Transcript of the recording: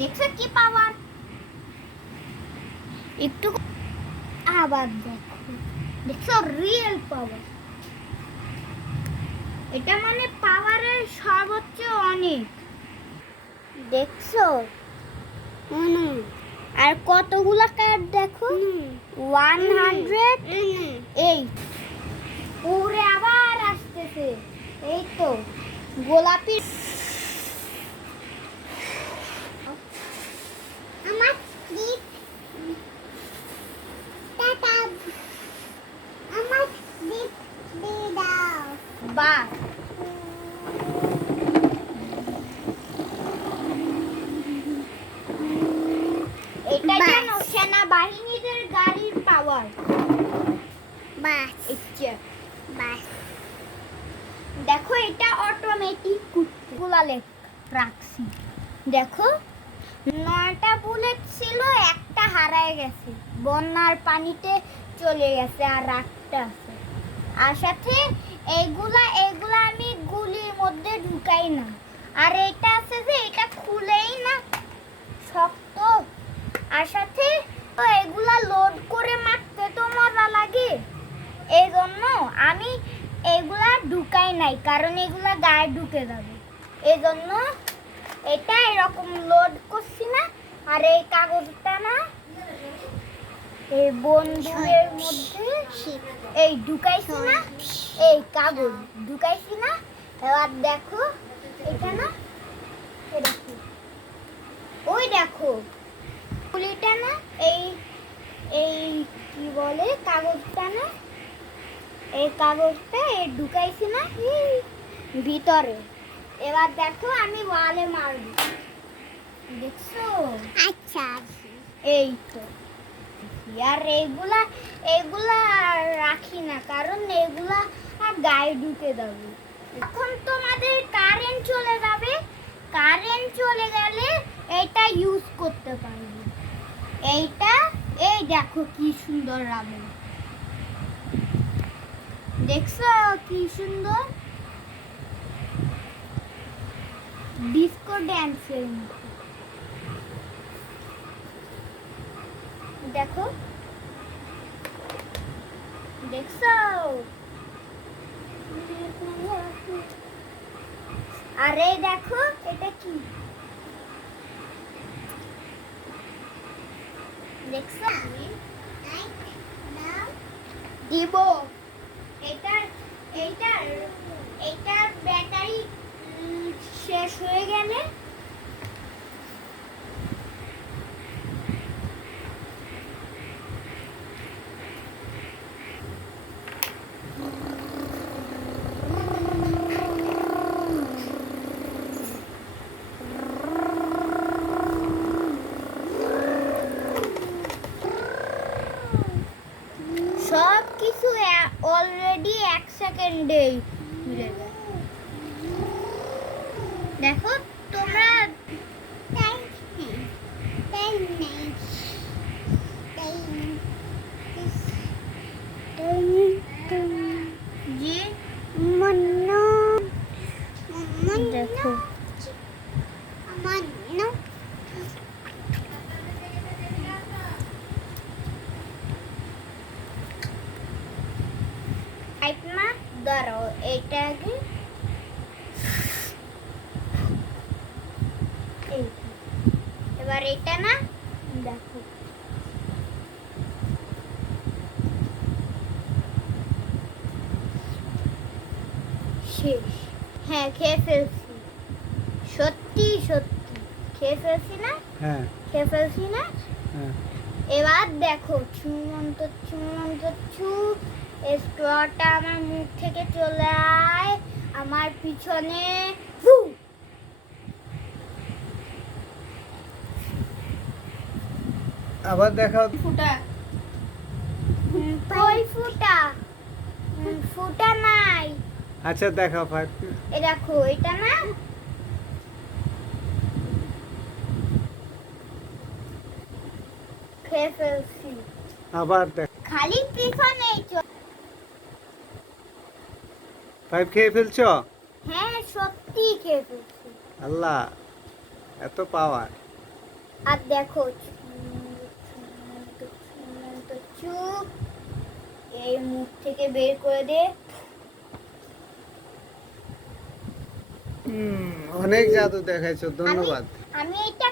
দেখছ কি পাওয়ার? একটু আবার দেখো। দেখছ রিয়েল পাওয়ার এটা মানে পাওয়ারের সর্বোচ্চ অনেক। দেখছ? আর কতগুলো কার্ড দেখো? ওয়ান হান্ড্রেড এইট ওরে আবার আসতেছে। এই তো গোলাপি বাহ এটা যেন সেনাবাহিনীদের গাড়ির পাওয়ার বাস। ইচ্ছে বাস। দেখো এটা অটোমেটিক কুত্তুগুলা রাখছি দেখো নয়টা বুলেট ছিল একটা হারায় গেছে। বন্যার পানিতে চলে গেছে আর একটা আছে। আর সাথে এইগুলা এইগুলা আমি গুলির মধ্যে ঢুকাই না। আর এটা আছে যে, এটা খুলেই না, শক্ত। আর সাথে তো এগুলা লোড করে মারতে তো মজা লাগে। এই জন্য আমি এগুলা ঢুকাই নাই, কারণ এগুলা গায়ে ঢুকে যাবে। এই জন্য এটা এরকম লোড করছি না, আর এই কাগজটা না এই বন্ধুদের মধ্যে এই ঢুকাইছি না এই কাগজ ঢুকাইছি না। এবার দেখো এটা না ওই দেখো পুলিটা না এই এই কি বলে কাগজটা না এই কাগজটা এই ঢুকাইছি না ভিতরে। এবার দেখো আমি ওয়ালে মারব। দেখছ? আচ্ছা। এই তো। আর এইগুলা এইগুলা রাখি না, কারণ এগুলা আর গায়ে ঢুকে যাবে। এখন তোমাদের কারেন্ট চলে যাবে কারেন্ট চলে গেলে এটা ইউজ করতে পারবে। এইটা, এই দেখো কি সুন্দর রাবে দেখছ কি সুন্দর? ডিস্কো ড্যান্সের মতো দেখো। দেখছ? আরে দেখো এটা কি? দিব। এটার ব্যাটারি শেষ হয়ে গেলে অলরেডি এক সেকেন্ডেই দেখো। দাঁড়াও আগে। এবার এটা না? দেখো। শেষ। হ্যাঁ খেয়ে ফেলছি। সত্যি সত্যি। খেয়ে ফেলছি না? হ্যাঁ। খেয়ে ফেলছি না? হ্যাঁ। এবার দেখো চুমন্ত চুমন্ত চু স্ট্রটা আমার মুখ থেকে চলে আয়। আমার পিছনে আবার দেখাও। ফুটা। কই ফুটা। ফুটা নাই। আচ্ছা দেখাও ফাইভ। এ দেখো এটা না? খেয়ে ফেলছি। আবার দেখ খালি পিছনেই চল ফাইভ খেয়ে ফেলছো? হ্যাঁ সত্যি খেয়ে ফেলছি। আল্লাহ এত পাওয়ার আর দেখো চুপ এই মুখ থেকে বের করে দে। হুম, অনেক জাদু দেখাইছো ধন্যবাদ। আমি এটা